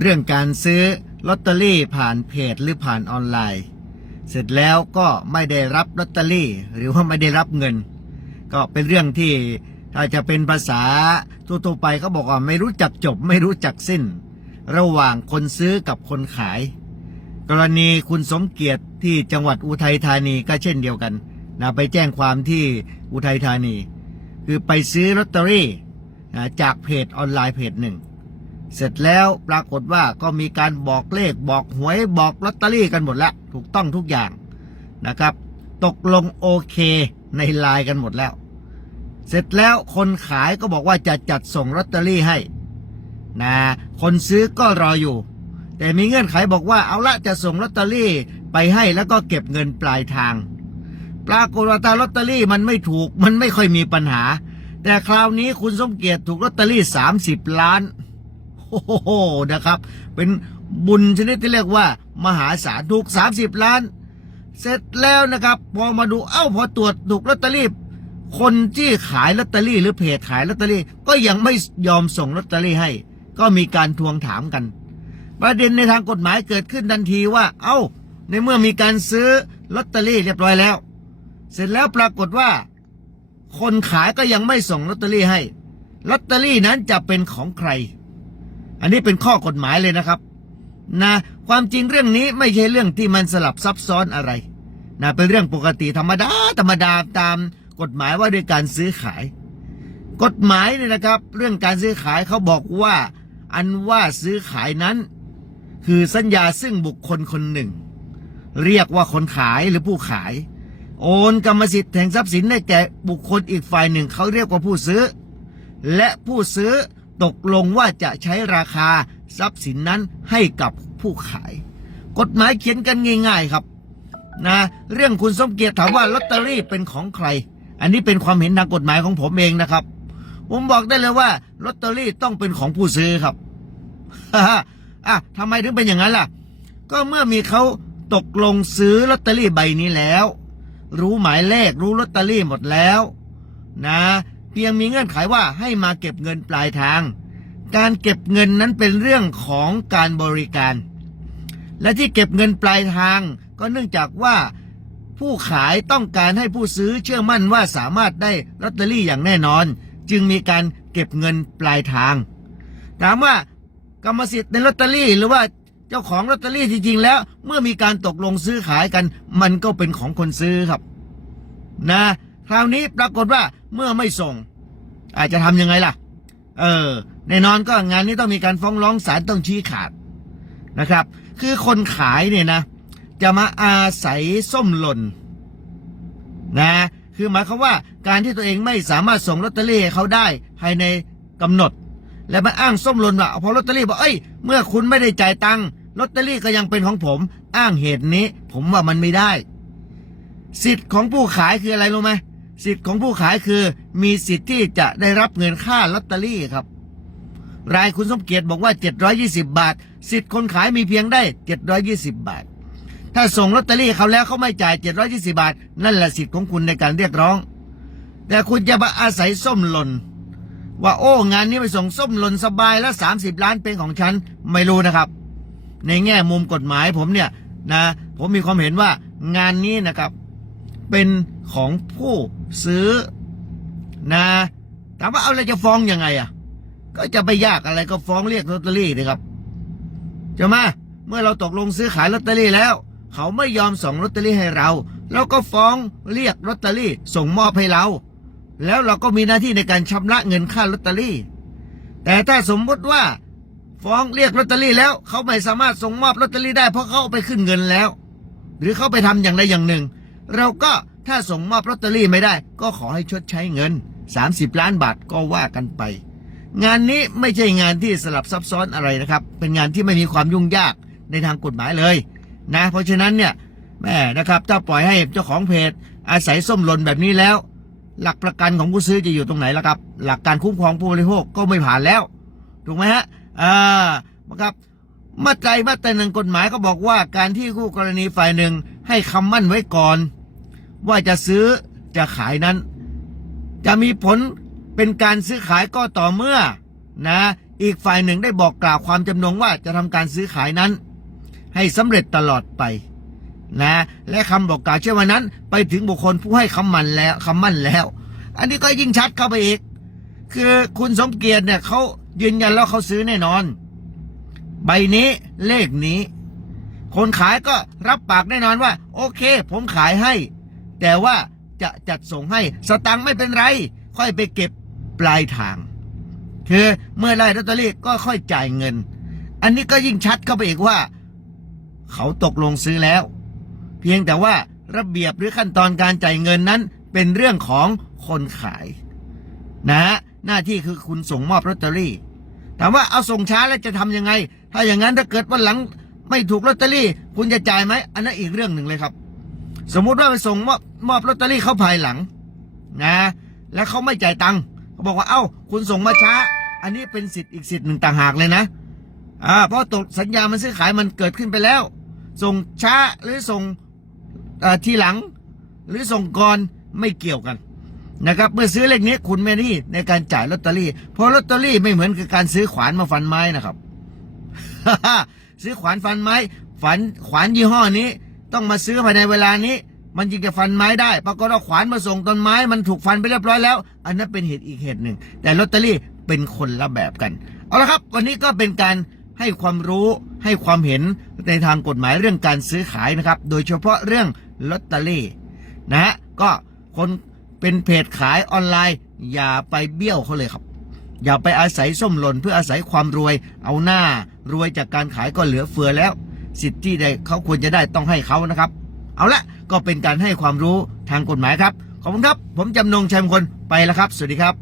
เรื่องการซื้อลอตเตอรี่ผ่านเพจหรือผ่านออนไลน์ เสร็จแล้วก็ไม่ได้รับลอตเตอรี่ หรือว่าไม่ได้รับเงิน ก็เป็นเรื่องที่ถ้าจะเป็นภาษาทั่วๆไปเขาบอกว่าไม่รู้จักจบไม่รู้จักสิ้น ระหว่างคนซื้อกับคนขาย กรณีคุณสมเกียรติที่จังหวัดอุทัยธานีก็เช่นเดียวกันนะไปแจ้งความที่อุทัยธานี คือไปซื้อลอตเตอรี่นะจากเพจออนไลน์เพจหนึ่ง เสร็จแล้วปรากฏว่าก็มีการบอกเลขบอกหวยบอกลอตเตอรี่กันหมดแล้ว ถูกต้องทุกอย่างนะครับ ตกลงโอเคในไลน์กันหมดแล้ว เสร็จแล้วคนขายก็บอกว่าจะจัดส่งลอตเตอรี่ให้นะคนซื้อก็รออยู่ แต่มีเงื่อนไขบอกว่าเอาละจะส่งลอตเตอรี่ไปให้แล้วก็เก็บเงินปลายทาง ปรากฏว่าตาลอตเตอรี่มันไม่ถูกมันไม่ค่อยมีปัญหา แต่คราวนี้คุณสมเกียรติถูกลอตเตอรี่ 30 ล้าน โอ้โหนะครับ เป็นบุญชนิดที่เรียกว่า มหาศาลถูก 30 ล้าน เสร็จแล้วนะครับ พอมาดูเอ้าพอตรวจถูกลอตเตอรี่คนที่ขายลอตเตอรี่ หรือเพจขายลอตเตอรี่ ก็ยังไม่ยอมส่งลอตเตอรี่ให้ ก็มีการทวงถามกัน ประเด็นในทางกฎหมายเกิดขึ้นทันทีว่า เอ้า ในเมื่อมีการซื้อลอตเตอรี่เรียบร้อยแล้ว เสร็จแล้วปรากฏว่า คนขายก็ยังไม่ส่งลอตเตอรี่ให้ลอตเตอรี่นั้นจะเป็นของใคร อันนี้เป็นข้อกฎหมายเลยนะครับนะความจริงเรื่องนี้ไม่ใช่เรื่องที่มันสลับซับซ้อนอะไรนะเป็นเรื่องปกติธรรมดาธรรมดาตามกฎหมายว่าด้วยการซื้อขาย กฎหมายเนี่ยนะครับ เรื่องการซื้อขายเขาบอกว่าอันว่าซื้อขายนั้น คือสัญญาซึ่งบุคคลคนหนึ่ง เรียกว่าคนขายหรือผู้ขาย โอนกรรมสิทธิ์แห่งทรัพย์สินให้แก่บุคคลอีกฝ่ายหนึ่งเขาเรียกว่าผู้ซื้อ และผู้ซื้อ ตกลงว่าจะใช้ราคาทรัพย์สินนั้นให้กับผู้ขาย กฎหมายเขียนกันง่าย ๆครับนะเรื่องคุณสมเกียรติถามว่าลอตเตอรี่เป็นของใคร อันนี้เป็นความเห็นทางกฎหมายของผมเองนะครับ ผมบอกได้เลยว่าลอตเตอรี่ต้องเป็นของผู้ซื้อครับอะทำไมถึงเป็นอย่างนั้นล่ะ ก็เมื่อมีเขาตกลงซื้อลอตเตอรี่ใบนี้แล้ว รู้หมายเลขรู้ลอตเตอรี่หมดแล้ว นะ เพียงมีเงื่อนไขว่าให้มาเก็บเงินปลายทาง การเก็บเงินนั้นเป็นเรื่องของการบริการ และที่เก็บเงินปลายทาง ก็เนื่องจากว่าผู้ขายต้องการให้ผู้ซื้อเชื่อมั่นว่าสามารถได้ลอตเตอรี่อย่างแน่นอน จึงมีการเก็บเงินปลายทาง ถามว่ากรรมสิทธิ์ในลอตเตอรี่ หรือว่าเจ้าของลอตเตอรี่จริงๆแล้ว เมื่อมีการตกลงซื้อขายกัน มันก็เป็นของคนซื้อครับ นะ ราวนี้ปรากฏว่าเมื่อไม่ส่ง อาจจะทำยังไงล่ะ เออแน่นอนก็งานนี้ต้องมีการฟ้องร้องศาลต้องชี้ขาดนะครับ คือคนขายเนี่ยนะ จะมาอาศัยส้มหล่นนะ คือหมายความว่าการที่ตัวเองไม่สามารถส่งลอตเตอรี่ให้เขาได้ภายในกำหนด และมาอ้างส้มหล่นว่าพอลอตเตอรี่บอกเอ้ยเมื่อคุณไม่ได้จ่ายตังค์ลอตเตอรี่ก็ยังเป็นของผม อ้างเหตุนี้ ผมว่ามันไม่ได้ สิทธิ์ของผู้ขายคืออะไรรู้ไหม สิทธิ์ของผู้ขายคือมีสิทธิ์ที่จะได้รับเงินค่าลอตเตอรี่ครับ รายคุณสมเกียรติบอกว่า 720 บาท สิทธิ์คนขายมีเพียงได้ 720 บาท ถ้าส่งลอตเตอรี่เขาแล้วเขาไม่จ่าย 720 บาท นั่นแหละสิทธิ์ของคุณในการเรียกร้อง แต่คุณจะมาอาศัยส้มหล่นว่าโอ้งานนี้ไปส่งส้มหล่นสบายแล้ว 30 ล้านเป็นของฉันไม่รู้นะครับ ในแง่มุมกฎหมายผมเนี่ยนะผมมีความเห็นว่างานนี้นะครับ เป็น ของผู้ซื้อนะถามว่าเอาอะไรจะฟ้องยังไงอะ ก็จะไปยากอะไรก็ฟ้องเรียกลอตเตอรี่เลยครับจะมาเมื่อเราตกลงซื้อขายลอตเตอรี่แล้ว เขาไม่ยอมส่งลอตเตอรี่ให้เราเราก็ฟ้องเรียกลอตเตอรี่ส่งมอบให้เรา แล้วเราก็มีหน้าที่ในการชำระเงินค่าลอตเตอรี่ แต่ถ้าสมมติว่าฟ้องเรียกลอตเตอรี่แล้ว เขาไม่สามารถส่งมอบลอตเตอรี่ได้เพราะเขาเอาไปขึ้นเงินแล้ว หรือเขาไปทำอย่างใดอย่างหนึ่ง เราก็ ถ้าส่งมอบลอตเตอรี่ไม่ได้ ก็ขอให้ชดใช้เงิน 30 ล้านบาทก็ว่ากันไป งานนี้ไม่ใช่งานที่สลับซับซ้อนอะไรนะครับ เป็นงานที่ไม่มีความยุ่งยากในทางกฎหมายเลยนะ เพราะฉะนั้นเนี่ยแม่นะครับถ้าปล่อยให้เจ้าของเพจ อาศัยส้มหล่นแบบนี้แล้ว หลักประกันของผู้ซื้อจะอยู่ตรงไหนล่ะครับ หลักการคุ้มครองผู้บริโภคก็ไม่ผ่านแล้ว ถูกไหมฮะอ่านะครับมาตรามาตราหนึ่งกฎหมายก็บอกว่าการที่คู่กรณีฝ่ายหนึ่งให้คำมั่นไว้ก่อน ว่าจะซื้อจะขายนั้น จะมีผลเป็นการซื้อขายก็ต่อเมื่อนะ อีกฝ่ายหนึ่งได้บอกกล่าวความจำนงว่าจะทำการซื้อขายนั้น ให้สำเร็จตลอดไปนะและคำบอกกล่าวเช่นวันนั้น ไปถึงบุคคลผู้ให้คำมั่นแล้วคำมั่นแล้ว อันนี้ก็ยิ่งชัดเข้าไปอีก คือคุณสมเกียรติเนี่ยเขายืนยันแล้วเขาซื้อแน่นอน ใบนี้เลขนี้ คนขายก็รับปากแน่นอนว่า โอเค ผมขายให้ แต่ว่าจะจัดส่งให้สตังค์ไม่เป็นไร ค่อยไปเก็บปลายทาง คือเมื่อได้ลอตเตอรี่ก็ค่อยจ่ายเงิน อันนี้ก็ยิ่งชัดเข้าไปอีกว่า เขาตกลงซื้อแล้ว เพียงแต่ว่าระเบียบหรือขั้นตอนการจ่ายเงินนั้น เป็นเรื่องของคนขาย นะ หน้าที่คือคุณส่งมอบลอตเตอรี่ถามว่าเอาส่งช้าแล้วจะทำยังไง ถ้าอย่างนั้นถ้าเกิดวันหลังไม่ถูกลอตเตอรี่ คุณจะจ่ายไหมอันนั้นอีกเรื่องหนึ่งเลยครับ สมมุติว่าไปส่งมอบมอบลอตเตอรี่เขาภายหลังนะ แล้วเขาไม่จ่ายตังค์เขาบอกว่าเอ้า คุณส่งมาช้า อันนี้เป็นสิทธิ์อีกสิทธิ์หนึ่งต่างหากเลยนะอ่าเพราะตกสัญญามันซื้อขายมันเกิดขึ้นไปแล้ว ส่งช้าหรือส่งทีหลัง หรือส่งก่อนไม่เกี่ยวกันนะครับเมื่อซื้อเลขนี้คุณไม่นี่ในการจ่ายลอตเตอรี่เพราะลอตเตอรี่ไม่เหมือนกับการซื้อขวานมาฟันไม้นะครับ ซื้อขวานฟันไม้ฝันขวานยี่ห้อนี้ ต้องมาซื้อภายในเวลานี้ มันจึงจะฟันไม้ได้ ปรากฏว่าขวานมาส่งต้นไม้มันถูกฟันไปเรียบร้อยแล้ว อันนั้นเป็นเหตุอีกเหตุหนึ่ง แต่ลอตเตอรี่เป็นคนละแบบกัน เอาละครับ วันนี้ก็เป็นการให้ความรู้ให้ความเห็นในทางกฎหมายเรื่องการซื้อขายนะครับ โดยเฉพาะเรื่องลอตเตอรี่นะฮะก็คนเป็นเพจขายออนไลน์ อย่าไปเบี้ยวเขาเลยครับอย่าไปอาศัยส้มหล่นเพื่ออาศัยความรวย เอาหน้ารวยจากการขายก็เหลือเฟือแล้ว สิทธิ์ที่ใดเขาควรจะได้ต้องให้เขานะครับ เอาละก็เป็นการให้ความรู้ทางกฎหมายครับ ขอบคุณครับ ผมจำนงชัยมงคลไปแล้วครับ สวัสดีครับ